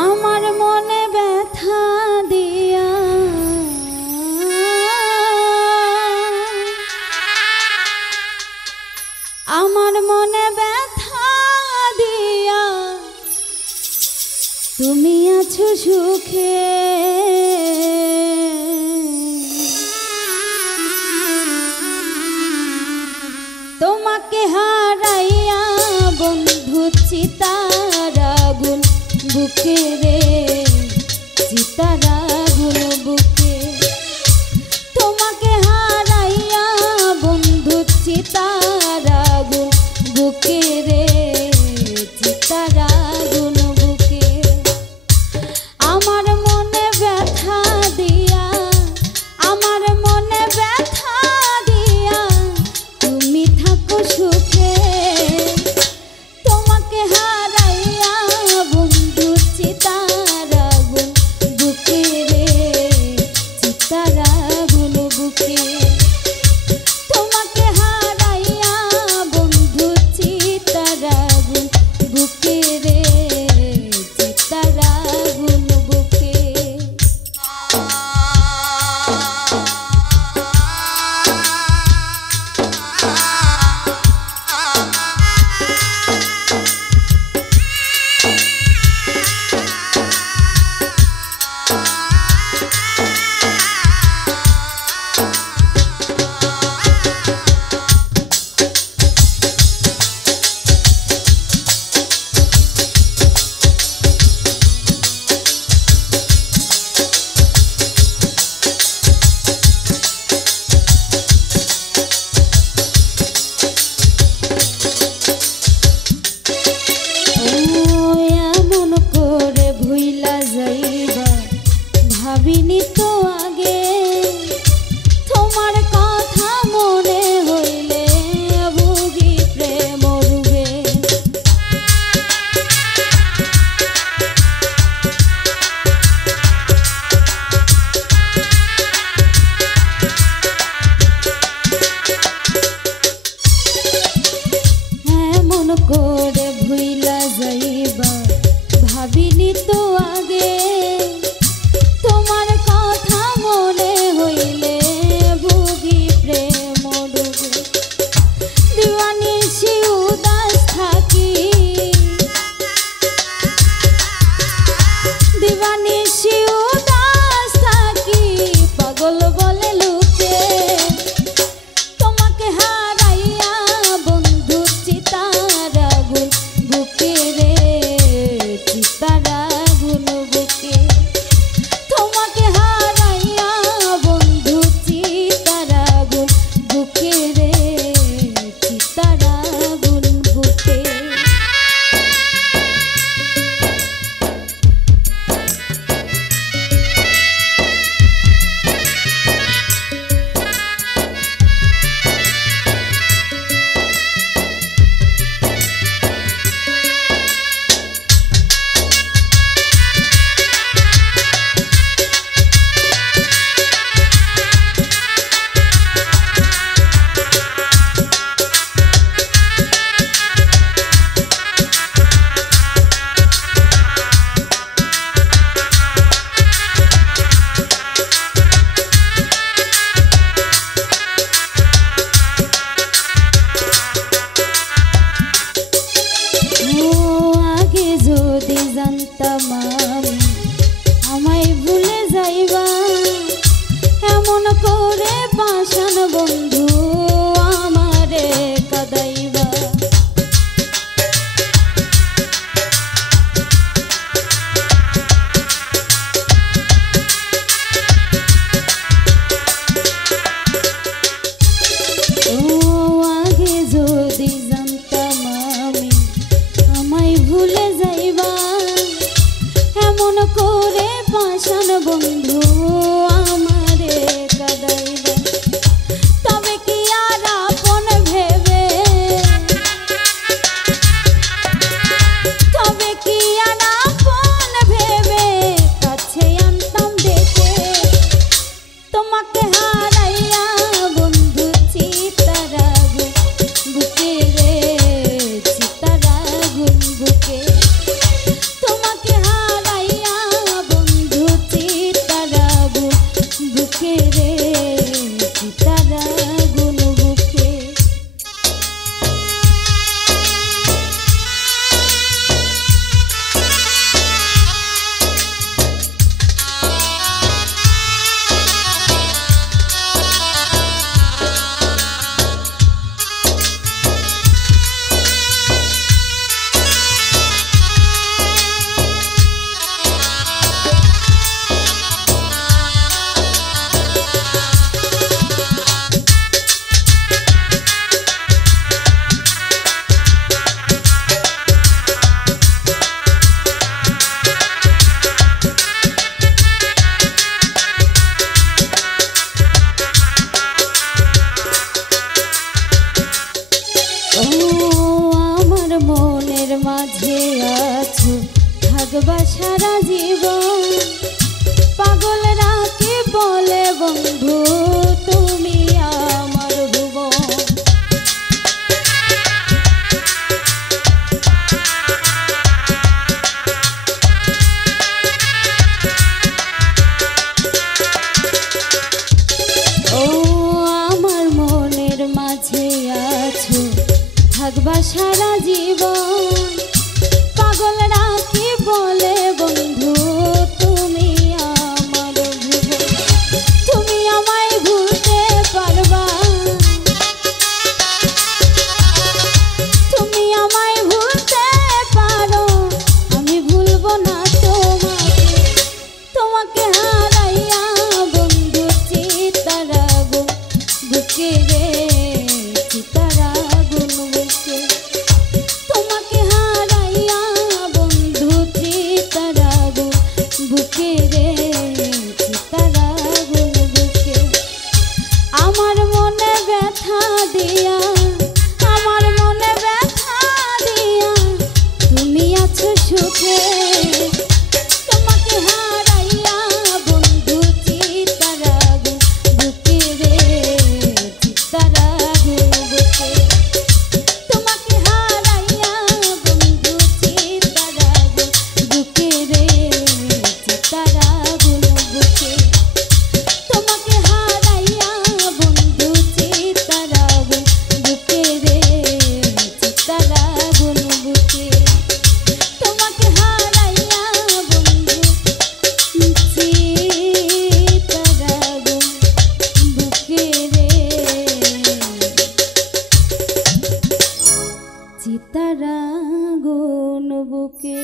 আমার মনে ব্যথা দিয়া আমার মনে ব্যথা দিয়া তুমি আছো সুখে তোমাকে হারাইয়া বন্ধু চিতার আগুন বুকে রে চিতার আগুন বুকে তোমাকে হারাইয়া বন্ধু চিতার আগুন বুকে রে চিতার আগুন বুকে আমার মনে ব্যথা দিয়া আমার মনে ব্যথা দিয়া তুমি থাকো সুখে তোমাকে হারাইয়া বন্ধু চিতার আগুন বুকে রে চিতার আগুন বুকে তোমাকে হারাইয়া বন্ধু চিতার আগুন বুকে রে চিতার আগুন বুকে ভাবিনি তো আগে তোমার কথা মনে হইলে ভুগি প্রেম রূপে এমন করে ভুইলা যাইবা ভাবিনি তো আগে আমায় ভুলে যাইবা এমন করে পাষাণ বন্ধু আমারে কাদাইবা ও আগে যদি জানতাম আমি আমায় ভুলে যাইবা এমন করে পাষাণ বন্ধু আমারে কাদাইবা তবে কি আর আপন ভেবে তবে কি আর আপন ভেবে কাছে আনতাম দেখে তোমাকে হারাইয়া বন্ধু চিতার আগুন বুকে রে চিতার আগুন বুকে তোমাকে হারাই আছো থাকবা সারা জীবন। পাগলরা কি বলে বন্ধু তুমি আমার ভুবন। ও আমার মনের মাঝে আছো থাকবা সারা জীবন। পাগলরা কি বলে বন্ধু তুমি আমার ভুবন। তুমি আমায় ভুলতে পারবা, তুমি আমায় ভুলতে পারো, আমি ভুলবো না তোমাকে। তোমাকে হারাইয়া বন্ধু চিতার আগুন বুকে রে, চিতার আগুন বুকে। তোমাকে হারাইয়া বন্ধু চিতার আগুন বুকে রে, চিতার আগুন বুকে। আমার মনে ব্যথা দিয়া, আমার মনে ব্যথা দিয়া তুমি আছো সুখে। তোমাকে হারাইয়া বন্ধু চিতার আগুন বুকে রে, চিতার আগুন বুকে। তোমাকে হারাইয়া বন্ধু চিতার আগুন বুকে রে, চিতার আগুন বুকে। তোমাকে হারাইয়া বন্ধু চিতার আগুন বুকে রে, চিতার আগুন বুকে। তোমাকে হারাইয়া বন্ধু চিতার আগুন বুকে রে, চিতার আগুন বুকে।